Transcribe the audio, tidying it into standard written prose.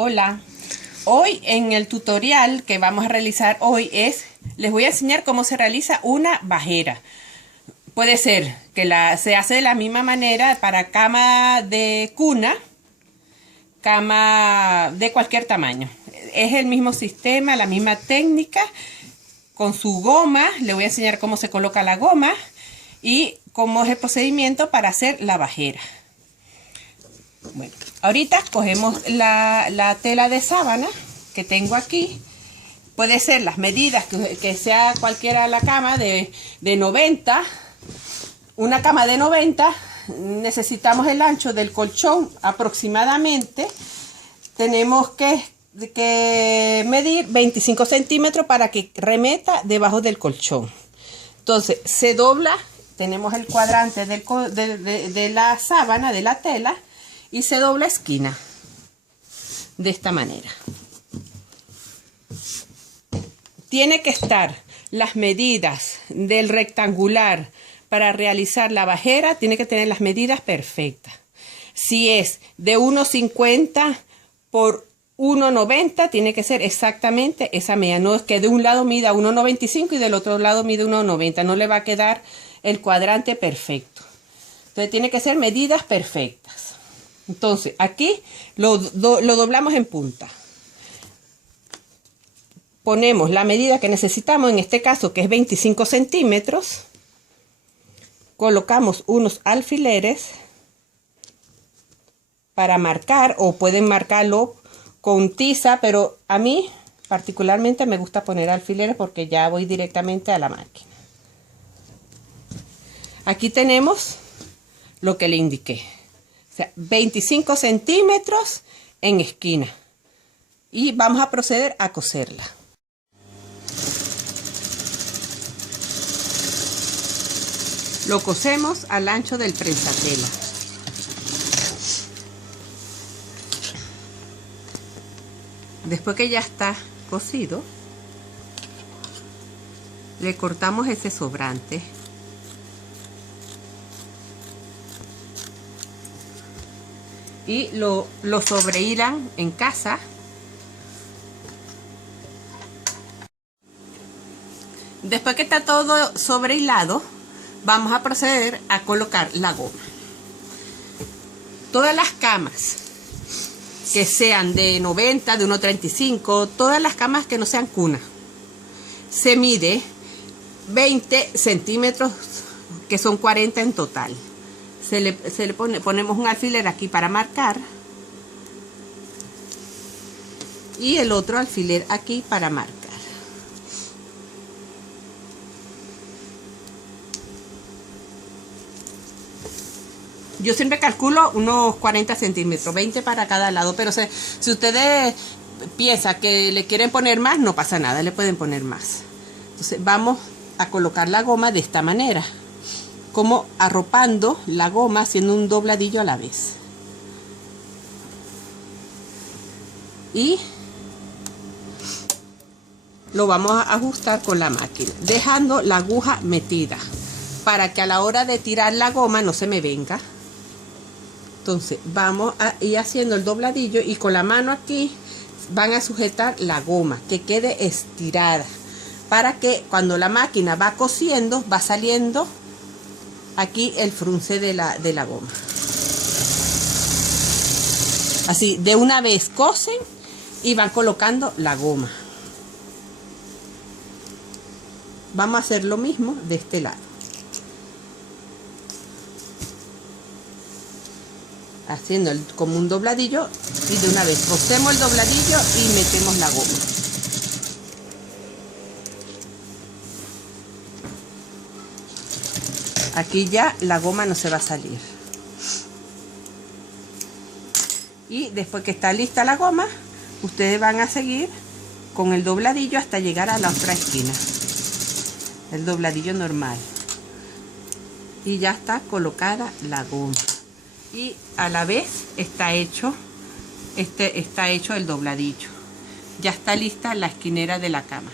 Hola, hoy en el tutorial que vamos a realizar hoy les voy a enseñar cómo se realiza una bajera. Puede ser que se hace de la misma manera para cama de cuna, cama de cualquier tamaño. Es el mismo sistema, la misma técnica, con su goma. Le voy a enseñar cómo se coloca la goma y cómo es el procedimiento para hacer la bajera. Bueno, ahorita cogemos la tela de sábana que tengo aquí. Puede ser las medidas que sea cualquiera la cama de 90. Una cama de 90 necesitamos el ancho del colchón aproximadamente. Tenemos que medir 25 centímetros para que remeta debajo del colchón. Entonces se dobla, tenemos el cuadrante de la sábana, de la tela, y se dobla esquina de esta manera. Tiene que estar las medidas del rectangular para realizar la bajera, tiene que tener las medidas perfectas. Si es de 1,50 por 1,90, tiene que ser exactamente esa medida. No es que de un lado mida 1,95 y del otro lado mide 1,90. No le va a quedar el cuadrante perfecto. Entonces tiene que ser medidas perfectas. Entonces aquí lo doblamos en punta. Ponemos la medida que necesitamos, en este caso que es 25 centímetros. Colocamos unos alfileres para marcar, o pueden marcarlo con tiza, pero a mí particularmente me gusta poner alfileres porque ya voy directamente a la máquina. Aquí tenemos lo que le indiqué. O sea, 25 centímetros en esquina. Y vamos a proceder a coserla. Lo cosemos al ancho del prensatela. Después que ya está cosido, le cortamos ese sobrante. Y lo sobrehilan en casa. Después que está todo sobrehilado, vamos a proceder a colocar la goma. Todas las camas que sean de 90, de 1,35, todas las camas que no sean cuna, se mide 20 centímetros, que son 40 en total. Ponemos un alfiler aquí para marcar y el otro alfiler aquí para marcar. Yo siempre calculo unos 40 centímetros, 20 para cada lado, pero si ustedes piensan que le quieren poner más, no pasa nada, le pueden poner más. Entonces vamos a colocar la goma de esta manera, como arropando la goma, haciendo un dobladillo a la vez. Y lo vamos a ajustar con la máquina, dejando la aguja metida para que a la hora de tirar la goma no se me venga. Entonces vamos a ir haciendo el dobladillo y con la mano aquí van a sujetar la goma, que quede estirada, para que cuando la máquina va cosiendo, va saliendo aquí el frunce de la goma. Así de una vez cosen y van colocando la goma. Vamos a hacer lo mismo de este lado, haciendo como un dobladillo, y de una vez cosemos el dobladillo y metemos la goma. Aquí ya la goma no se va a salir. Y después que está lista la goma, ustedes van a seguir con el dobladillo hasta llegar a la otra esquina. El dobladillo normal. Y ya está colocada la goma. Y a la vez está hecho el dobladillo. Ya está lista la esquinera de la cama.